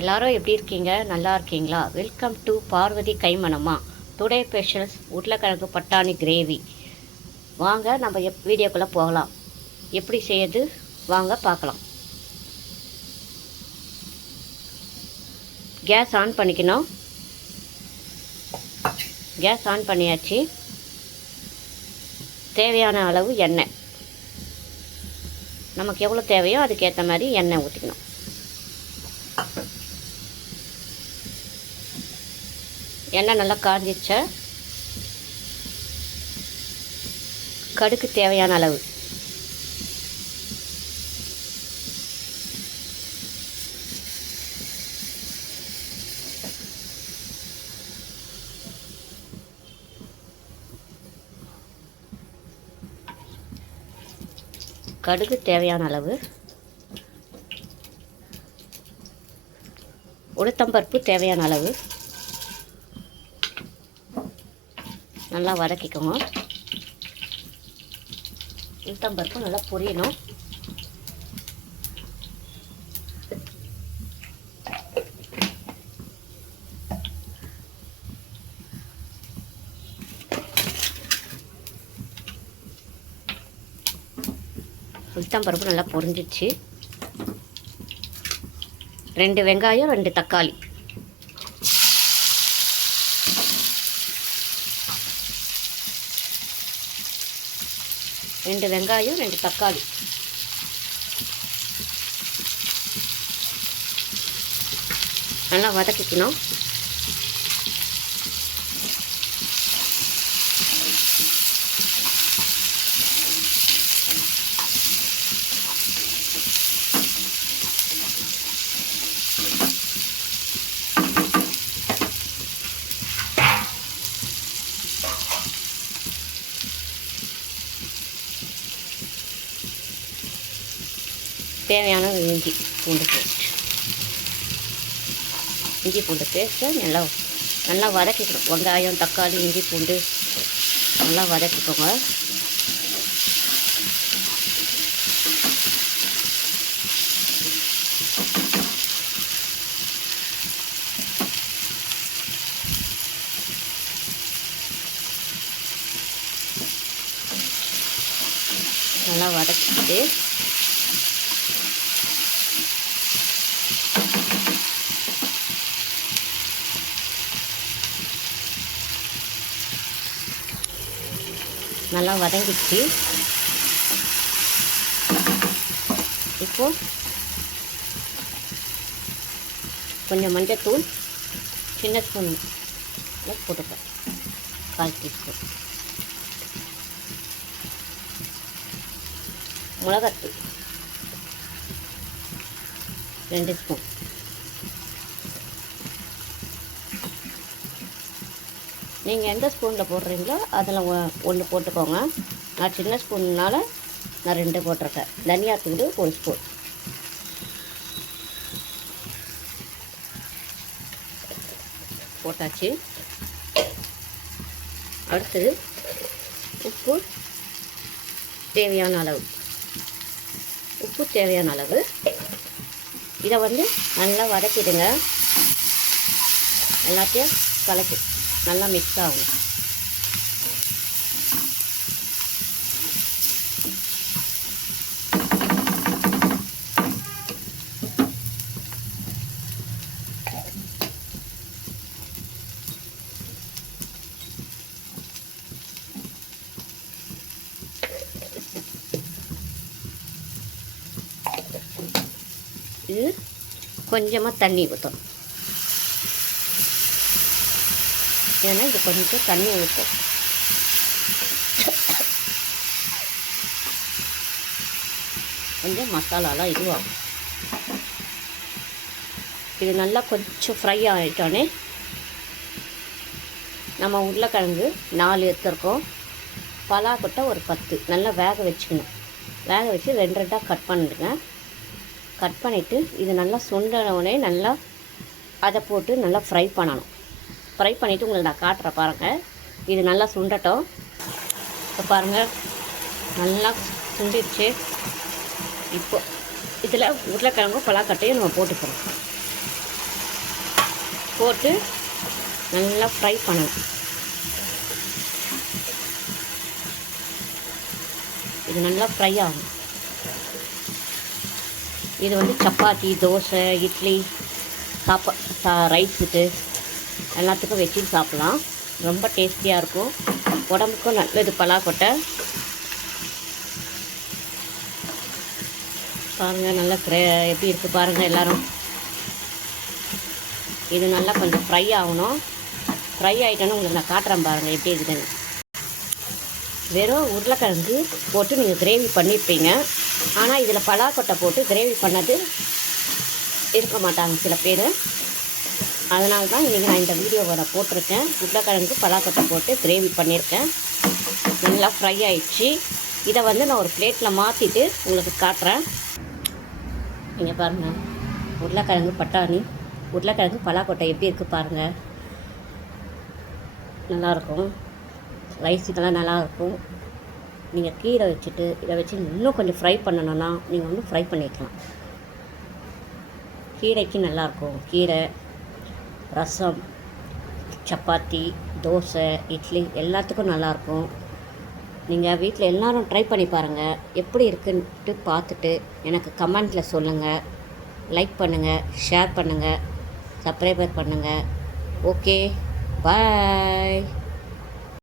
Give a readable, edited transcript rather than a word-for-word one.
எல்லாரும் எப்படி இருக்கீங்க? நல்லா இருக்கீங்களா? வெல்கம் டு பார்வதி கைமணமா. டுடே ஸ்பெஷல்ஸ் உருளைக்கிழங்கு பட்டாணி கிரேவி. வாங்க நம்ம வீடியோக்குள்ளே போகலாம். எப்படி செய்யுது வாங்க பார்க்கலாம். கேஸ் ஆன் பண்ணிக்கணும். கேஸ் ஆன் பண்ணியாச்சு. தேவையான அளவு எண்ணெய், நமக்கு எவ்வளோ தேவையோ அதுக்கேற்ற மாதிரி எண்ணெய் ஊற்றிக்கணும். எண்ணெய் நல்லா காஞ்சிச்ச கடுகு தேவையான அளவு, கடுகு தேவையான அளவு, உளுத்தம்பருப்பு தேவையான அளவு நல்லா வதக்கிக்கோங்க. உளுத்தம்பருப்பு நல்லா பொரியணும். உளுத்தம்பருப்பு நல்லா பொரிஞ்சிச்சு. 2 வெங்காயம் 2 தக்காளி, ரெண்டு வெங்காயம் 2 தக்காளி நல்லா வதக்கிக்கணும். தேவையான இஞ்சி பூண்டு பேஸ்ட்டு நல்லா வதக்கிக்கணும். வெங்காயம் தக்காளி இஞ்சி பூண்டு நல்லா வதக்கிக்கோங்க. நல்லா வதக்கிட்டு நல்லா வதங்கிச்சு. இப்போது கொஞ்சம் மஞ்சத்தூள் சின்ன ஸ்பூன் போட்டுப்பேன், 1/4 டீஸ்பூன். மிளகாத்தூள் 2 ஸ்பூன். நீங்கள் எந்த ஸ்பூனில் போடுறீங்களோ அதில் 1 போட்டுக்கோங்க. நான் சின்ன ஸ்பூன்னால் நான் 2 போட்டிருக்கேன். தனியாத்தூள் 1 ஸ்பூன். போட்டாச்சு. அடுத்தது உப்பு தேவையான அளவு, இதை நல்லா வதக்கிடுங்க. எல்லாத்தையும் கலக்கி நல்லா மிக்ஸ் ஆகும். இது கொஞ்சமாக தண்ணி ஊற்றணும். ஏன்னா இது கொஞ்சம் தண்ணி ஊற்றும். கொஞ்சம் மசாலாலாம் இதுவாகும். இது நல்லா கொஞ்சம் ஃப்ரை ஆகிட்டோன்னே நம்ம உருளைக்கிழங்கு 4 எடுத்துருக்கோம். பலாக்கொட்டை ஒரு 10 நல்லா வேக வச்சுக்கணும். வேக வச்சு 2 கட் பண்ணிடுங்க. கட் பண்ணிவிட்டு இது நல்லா சுண்டனோடனே நல்லா அதை போட்டு நல்லா ஃப்ரை பண்ணணும். ஃப்ரை பண்ணிவிட்டு உங்களுக்கு நான் காட்டுறேன் பாருங்கள். இது நல்லா சுண்டட்டும். இப்போ பாருங்கள் நல்லா சுண்டிடுச்சு. இப்போ இதில் உருளைக்கிழங்கும் பலாக்கட்டையும் நம்ம போட்டுக்கிறோம். போட்டு நல்லா ஃப்ரை பண்ணணும். இது நல்லா ஃப்ரை ஆகும். இது வந்து சப்பாத்தி, தோசை, இட்லி, ரைஸுக்கு எல்லாத்துக்கும் வச்சு சாப்பிட்லாம். ரொம்ப டேஸ்டியாக இருக்கும், உடம்புக்கும் நல்லது பலாக்கொட்டை. பாருங்கள் நல்லா எப்படி இருக்குது பாருங்கள் எல்லோரும். இது நல்லா கொஞ்சம் ஃப்ரை ஆகணும். ஃப்ரை ஆகிட்டோன்னு உங்களுக்கு நான் காட்டுறேன் பாருங்கள் எப்படி இருக்குதுன்னு. வெறும் உருளைக்கிழங்கு போட்டு நீங்கள் கிரேவி பண்ணியிருப்பீங்க. ஆனால் இதில் பலாக்கொட்டை போட்டு கிரேவி பண்ணது இருக்க மாட்டாங்க சில பேர். அதனால தான் இன்றைக்கி நான் இந்த வீடியோவை போட்டிருக்கேன். உருளைக்கிழங்கு பலாக்கொட்டை போட்டு கிரேவி பண்ணியிருக்கேன். நல்லா ஃப்ரை ஆகிடுச்சு. இதை வந்து நான் ஒரு பிளேட்டில் மாற்றிட்டு உங்களுக்கு காட்டுறேன். நீங்கள் பாருங்கள், உருளைக்கிழங்கு பட்டாணி, உருளைக்கிழங்கு பலாக்கொட்டை எப்படி இருக்குது பாருங்கள். நல்லாயிருக்கும், ரைஸுக்கெல்லாம் நல்லாயிருக்கும். நீங்கள் கீரை வச்சுட்டு இதை வச்சு இன்னும் கொஞ்சம் ஃப்ரை பண்ணணுன்னா நீங்கள் வந்து ஃப்ரை பண்ணிக்கலாம். கீரைக்கு நல்லாயிருக்கும். கீரை, ரசம், சப்பாத்தி, தோசை, இட்லி எல்லாத்துக்கும் நல்லாயிருக்கும். நீங்கள் வீட்டில் எல்லோரும் ட்ரை பண்ணி பாருங்கள். எப்படி இருக்குன்ட்டு பார்த்துட்டு எனக்கு கமெண்ட்டில் சொல்லுங்கள். லைக் பண்ணுங்கள், ஷேர் பண்ணுங்கள், சப்ஸ்கிரைபர் பண்ணுங்கள். ஓகே, பாய்.